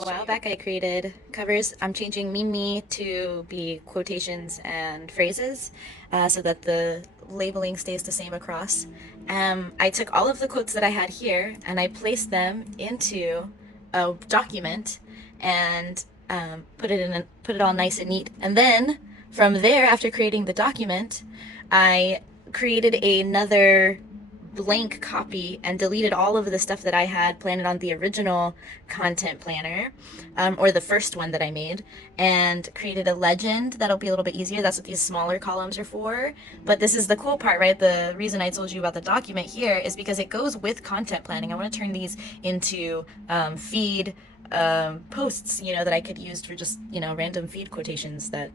A while back I created covers. I'm changing me to be quotations and phrases so that the labeling stays the same across. I took all of the quotes that I had here and I placed them into a document and put it all nice and neat. And then from there, after creating the document, I created another blank copy and deleted all of the stuff that I had planned on the original content planner, or the first one that I made, and created a legend that'll be a little bit easier. That's what these smaller columns are for. But this is the cool part, right? The reason I told you about the document here is because it goes with content planning. I want to turn these into feed posts, that I could use for just, random feed quotations that,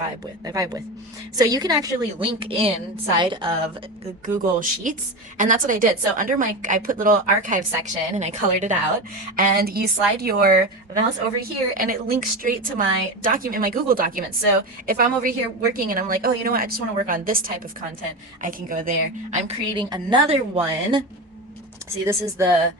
I vibe with. So you can actually link inside of the Google Sheets, and that's what I did. So I put little archive section and I colored it out, and you slide your mouse over here and it links straight to my document, my Google document. So if I'm over here working and I'm like, oh, you know what, I just want to work on this type of content, I can go there. I'm creating another one. See, this is the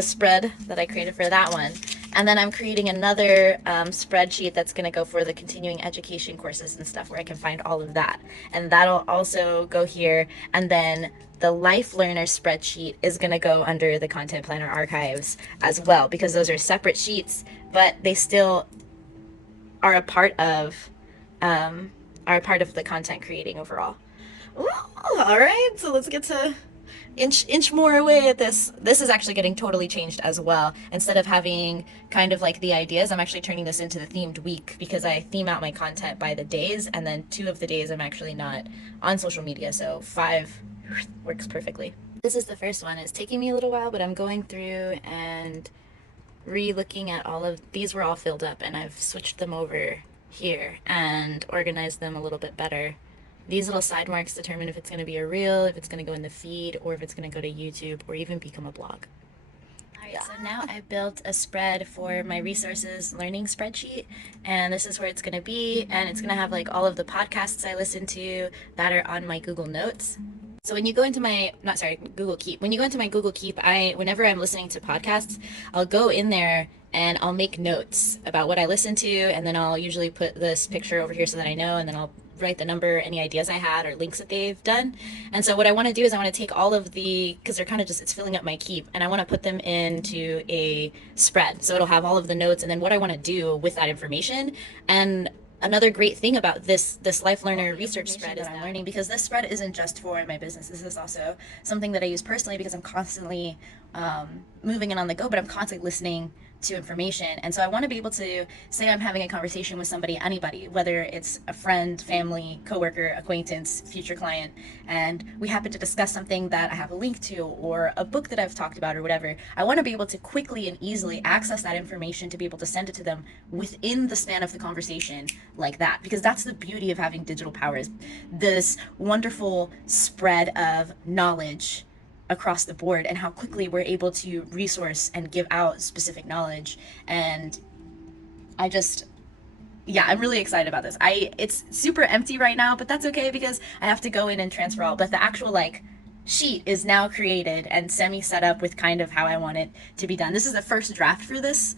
spread that I created for that one. And then I'm creating another spreadsheet that's going to go for the continuing education courses and stuff where I can find all of that. And that'll also go here. And then the Life Learner spreadsheet is going to go under the Content Planner archives as well, because those are separate sheets, but they still are a part of the content creating overall. Ooh, all right, so let's get to inch more away at this. This is actually getting totally changed as well. Instead of having kind of like the ideas, I'm actually turning this into the themed week, because I theme out my content by the days, and then 2 of the days I'm actually not on social media, so 5 works perfectly. This is the first one. It's taking me a little while, but I'm going through and re-looking at all of these. Were all filled up and I've switched them over here and organized them a little bit better. These little side marks determine if it's going to be a reel, if it's going to go in the feed, or if it's going to go to YouTube, or even become a blog. Alright, so now I built a spread for my resources learning spreadsheet, and this is where it's going to be, and it's going to have like all of the podcasts I listen to that are on my Google Notes. So when you go into my, not sorry, Google Keep, when you go into my Google Keep, whenever I'm listening to podcasts, I'll go in there and I'll make notes about what I listen to, and then I'll usually put this picture over here so that I know, and then I'll write the number, any ideas I had, or links that they've done. And so what I want to do is I want to take all of because they're kind of just, it's filling up my Keep, and I want to put them into a spread. So it'll have all of the notes and then what I want to do with that information. And another great thing about this Life Learner research spread is that I'm learning, because this spread isn't just for my business. This is also something that I use personally, because I'm constantly moving and on the go, but I'm constantly listening to information. And so I want to be able to say I'm having a conversation with somebody, anybody, whether it's a friend, family, coworker, acquaintance, future client, and we happen to discuss something that I have a link to, or a book that I've talked about, or whatever. I want to be able to quickly and easily access that information to be able to send it to them within the span of the conversation, like that, because that's the beauty of having digital power, is this wonderful spread of knowledge across the board, and how quickly we're able to resource and give out specific knowledge. And I'm really excited about this. It's super empty right now, but that's okay, because I have to go in and transfer all, but the actual sheet is now created and semi set up with kind of how I want it to be done. This is the first draft for this,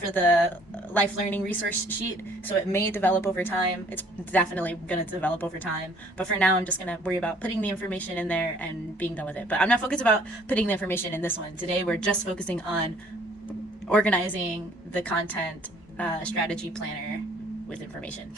for the life learning resource sheet, so it may develop over time. It's definitely going to develop over time, but for now I'm just going to worry about putting the information in there and being done with it. But I'm not focused about putting the information in this one. Today we're just focusing on organizing the content strategy planner with information.